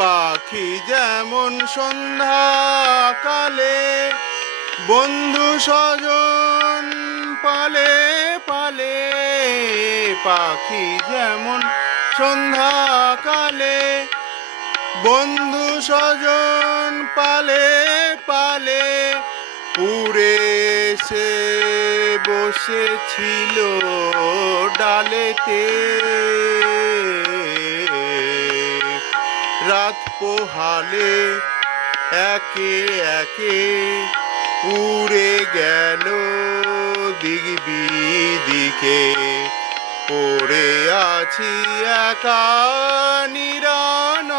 পাখি যেমন সন্ধ্যাকালে বন্ধু স্বজন পালে পালে, পাখি যেমন সন্ধ্যাকালে বন্ধু স্বজন পালে পালে, উড়ে এসে বসেছিল ডালেতে। রাত পোহালে একে একে উড়ে গেল দিক বিদিকে, পড়ে আছি একা নিরান